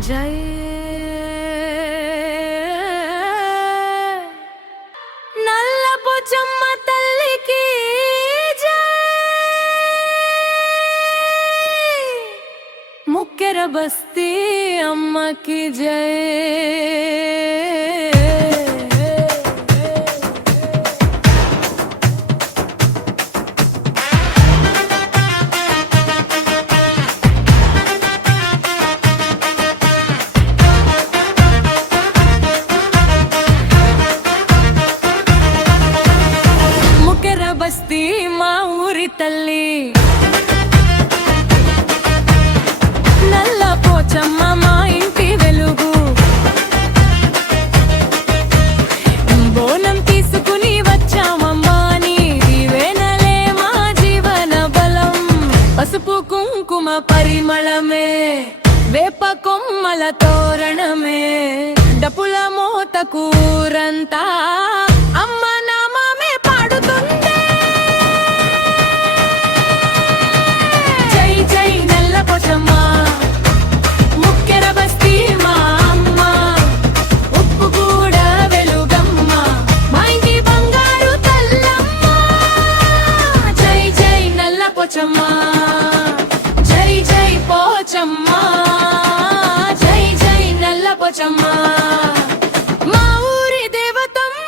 జై నల్ల పోచమ్మ తల్లికి ముక్కెర బస్తీ అమ్మకి జై బస్తీ మా ఊరి తల్లి నల్ల పోచమ్మ మా ఇంటి వెలుగు బోనం తీసుకుని వచ్చామమ్మా నీ దీవెనలే మా జీవన బలం పసుపు కుంకుమ పరిమళమే వేప కొమ్మల తోరణమే డప్పుల మోత కూరంతా అమ్మ నామమే పాడుతుంది ముక్కెర బస్తీ మా అమ్మ ఉప్పు కూడా వెలుగమ్మ మా ఇంటి బంగారు తల్లమ్మ జై జై నల్ల పోచమ్మ జై జై పోచమ్మ జై జై నల్ల పోచమ్మ మా ఊరి దేవతమ్మ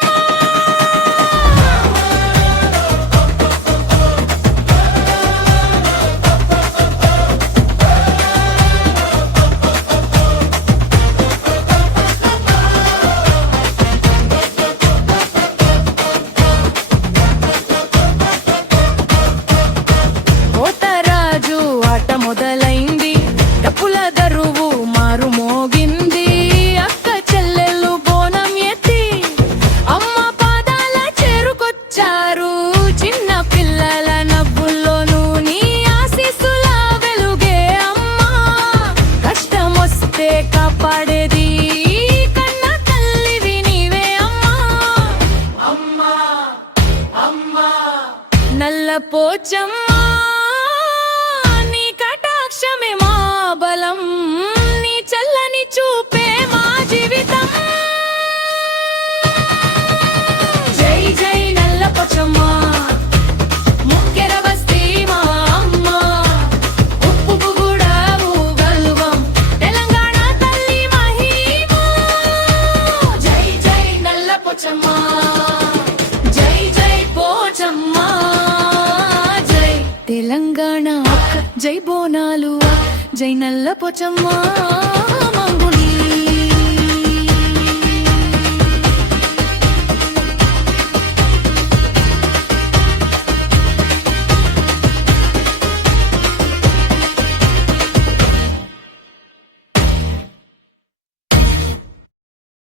మొదలైంది డప్పుల దరువు మారు మోగింది అక్క చెల్లెళ్ళు బోనం ఎత్తి అమ్మ పాదాల చేరుకొచ్చారు చిన్న పిల్లల నవ్వుల్లోనూ నీ ఆశీస్సుల వెలుగే అమ్మా కష్టమొస్తే కాపాడేది కన్న తల్లివి నీవే అమ్మా అమ్మా అమ్మా నల్ల పోచమ్మ మా బలం నీ చల్లని చూపే మా జీవితం జై జై నల్ల పోచమ్మ ముక్కెర బస్తీ మా అమ్మ ఉప్పు కూడా ఊగల్వం తెలంగాణ తల్లి మహిమ జై జై నల్ల పోచమ్మ జై జై పోచమ్మ జై తెలంగాణ జై బోనాలు జై నల్ల పోచమ్మ